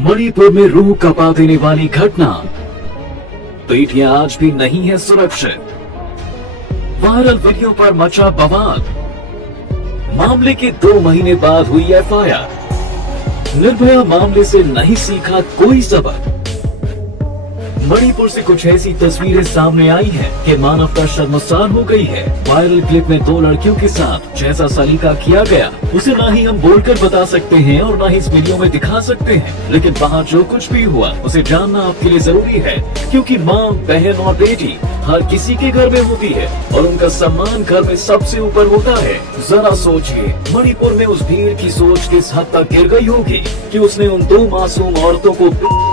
मणिपुर में रूह कपा देने वाली घटना, बेटियां आज भी नहीं है सुरक्षित। वायरल वीडियो पर मचा बवाल, मामले के 2 महीने बाद हुई एफआईआर। निर्भया मामले से नहीं सीखा कोई सबक। मणिपुर से कुछ ऐसी तस्वीरें सामने आई हैं कि मानवता शर्मसार हो गई है। वायरल क्लिप में 2 लड़कियों के साथ जैसा सलीका किया गया उसे ना ही हम बोलकर बता सकते हैं और ना ही इस वीडियो में दिखा सकते हैं, लेकिन वहाँ जो कुछ भी हुआ उसे जानना आपके लिए जरूरी है, क्योंकि माँ, बहन और बेटी हर किसी के घर में होती है और उनका सम्मान घर में सबसे ऊपर होता है। जरा सोचिए, मणिपुर में उस भीड़ की सोच किस हद तक गिर गई होगी कि उसने उन 2 मासूम औरतों को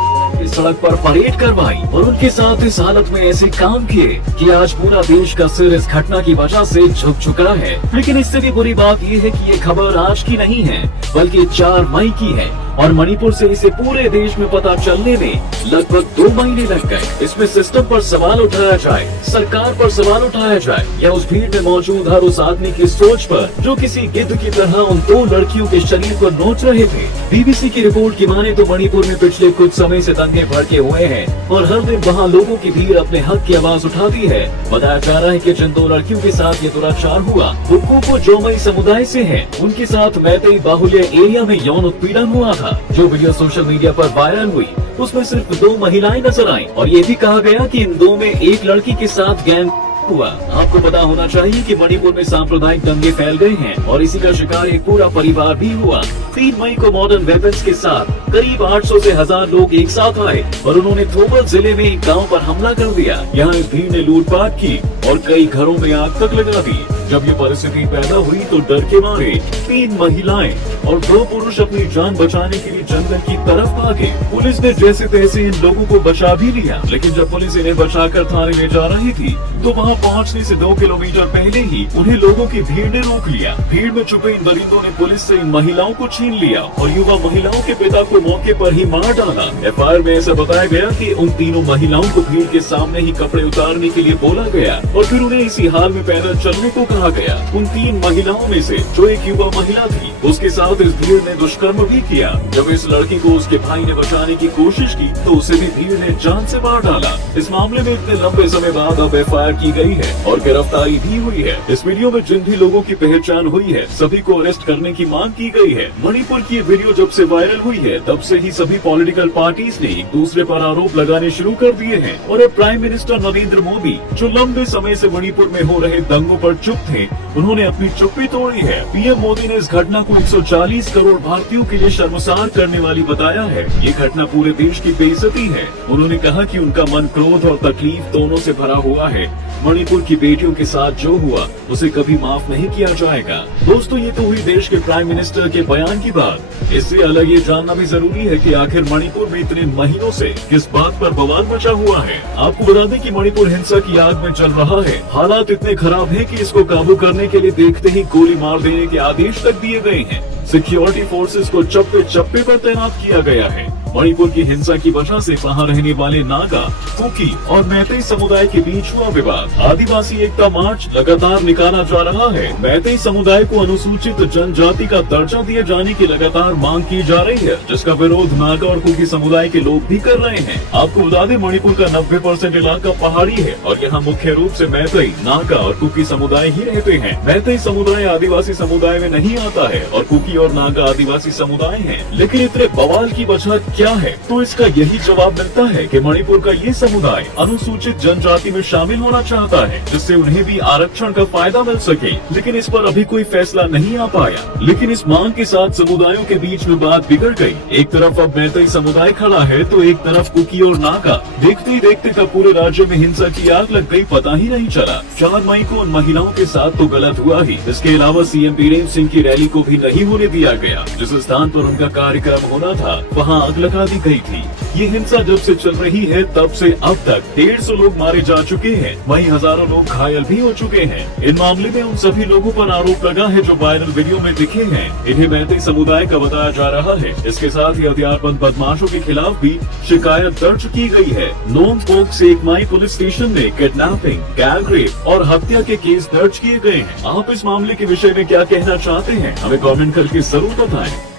सड़क पर परेड करवाई और उनके साथ इस हालत में ऐसे काम किए कि आज पूरा देश का सिर इस घटना की वजह से झुक चुका है। लेकिन इससे भी बुरी बात यह है कि ये खबर आज की नहीं है, बल्कि 4 मई की है और मणिपुर से इसे पूरे देश में पता चलने में लगभग 2 महीने लग गए। इसमें सिस्टम पर सवाल उठाया जाए, सरकार पर सवाल उठाया जाए या उस भीड़ में मौजूद हर उस आदमी की सोच पर जो किसी गिद्ध की तरह उन 2 लड़कियों के शरीर को नोच रहे थे। बीबीसी की रिपोर्ट की माने तो मणिपुर में पिछले कुछ समय से दंगे भड़के हुए हैं और हर दिन वहाँ लोगों की भीड़ अपने हक की आवाज उठाती है। बताया जा रहा है कि जिन 2 लड़कियों के साथ ये दुराचार हुआ वो कुको जोमई समुदाय से है। उनके साथ मैतेई बाहुल्य एरिया में यौन उत्पीड़न हुआ था। जो वीडियो सोशल मीडिया पर वायरल हुई उसमें सिर्फ 2 महिलाएं नजर आईं और ये भी कहा गया कि इन 2 में एक लड़की के साथ गैंग हुआ। आपको पता होना चाहिए कि मणिपुर में सांप्रदायिक दंगे फैल गए हैं और इसी का शिकार एक पूरा परिवार भी हुआ। 3 मई को मॉडर्न वेपन्स के साथ करीब 800 से 1000 लोग एक साथ आए और उन्होंने थोबल जिले में एक गांव पर हमला कर दिया। यहाँ इस भीड़ ने लूटपाट की और कई घरों में आग तक लगा दी। जब ये परिस्थिति पैदा हुई तो डर के मारे 3 महिलाएं और 2 पुरुष अपनी जान बचाने के लिए जंगल की तरफ भागे। पुलिस ने जैसे तैसे इन लोगों को बचा भी लिया, लेकिन जब पुलिस इन्हें बचाकर थाने ले जा रही थी तो वहाँ पहुँचने से 2 किलोमीटर पहले ही उन्हें लोगों की भीड़ ने रोक लिया। भीड़ में छुपे इन दरिंदों ने पुलिस से इन महिलाओं को छीन लिया और युवा महिलाओं के पिता को मौके पर ही मार डाला। एफआईआर में ऐसा बताया गया कि उन तीनों महिलाओं को भीड़ के सामने ही कपड़े उतारने के लिए बोला गया और फिर उन्हें इसी हाल में पैदल चलने को कहा गया। उन 3 महिलाओं में से जो एक युवा महिला थी उसके साथ इस भीड़ ने दुष्कर्म भी किया। जब इस लड़की को उसके भाई ने बचाने की कोशिश की तो उसे भी भीड़ ने जान से मार डाला। इस मामले में इतने लंबे समय बाद अब एफआईआर की गई है और गिरफ्तारी भी हुई है। इस वीडियो में जिन भी लोगों की पहचान हुई है सभी को अरेस्ट करने की मांग की गई है। मणिपुर की ये वीडियो जब से वायरल हुई है तब से ही सभी पॉलिटिकल पार्टीज ने एक दूसरे पर आरोप लगाने शुरू कर दिए हैं और अब प्राइम मिनिस्टर नरेंद्र मोदी जो लंबे समय से मणिपुर में हो रहे दंगों पर चुप थे उन्होंने अपनी चुप्पी तोड़ी है। पीएम मोदी ने इस घटना को 140 करोड़ भारतीयों के लिए शर्मसार करने वाली बताया है। ये घटना पूरे देश की बेइज्जती है। उन्होंने कहा कि उनका मन क्रोध और तकलीफ दोनों से भरा हुआ है। मणिपुर की बेटियों के साथ जो हुआ उसे कभी माफ नहीं किया जाएगा। दोस्तों, ये तो हुई देश के प्राइम मिनिस्टर के बयान की बात। इससे अलग ये जानना भी जरूरी है कि आखिर मणिपुर में इतने महीनों से किस बात पर बवाल मचा हुआ है। आपको बता दें कि मणिपुर हिंसा की आग में चल रहा है। हालात इतने खराब हैं कि इसको काबू करने के लिए देखते ही गोली मार देने के आदेश तक दिए गए हैं। सिक्योरिटी फोर्सेस को चप्पे चप्पे पर तैनात किया गया है। मणिपुर की हिंसा की वजह से वहाँ रहने वाले नागा, कुकी और मैतेई समुदाय के बीच हुआ विवाद। आदिवासी एकता मार्च लगातार निकाला जा रहा है। मैतेई समुदाय को अनुसूचित जनजाति का दर्जा दिए जाने की लगातार मांग की जा रही है, जिसका विरोध नागा और कुकी समुदाय के लोग भी कर रहे हैं। आपको बता दें, मणिपुर का 90% इलाका पहाड़ी है और यहाँ मुख्य रूप से मैतेई, नागा और कुकी समुदाय ही रहते हैं। मैतेई समुदाय आदिवासी समुदाय में नहीं आता है और कुकी और नागा आदिवासी समुदाय है। लेकिन इतने बवाल की वजह क्या है? तो इसका यही जवाब मिलता है कि मणिपुर का ये समुदाय अनुसूचित जनजाति में शामिल होना चाहता है, जिससे उन्हें भी आरक्षण का फायदा मिल सके। लेकिन इस पर अभी कोई फैसला नहीं आ पाया। लेकिन इस मांग के साथ समुदायों के बीच में बात बिगड़ गई। एक तरफ अब मैतेई समुदाय खड़ा है तो एक तरफ कुकी और नागा। देखते ही देखते कब पूरे राज्य में हिंसा की आग लग गई पता ही नहीं चला। 4 मई को उन महिलाओं के साथ तो गलत हुआ ही, इसके अलावा सीएम बीरेन्द्र सिंह की रैली को भी नहीं होने दिया गया। जिस स्थान पर उनका कार्यक्रम होना था वहाँ आग लगा दी गई थी। ये हिंसा जब से चल रही है तब से अब तक 150 लोग मारे जा चुके हैं, वहीं हजारों लोग घायल भी हो चुके हैं। इन मामले में उन सभी लोगों पर आरोप लगा है जो वायरल वीडियो में दिखे हैं। इन्हें मैतेई समुदाय का बताया जा रहा है। इसके साथ ही हथियारबंद बदमाशों के खिलाफ भी शिकायत दर्ज की गई है। नोमपोक से एकमाई पुलिस स्टेशन में किडनैपिंग, गैंग रेप और हत्या के केस दर्ज किए गए हैं। आप इस मामले के विषय में क्या कहना चाहते हैं? हमें कमेंट करके जरूर बताएं।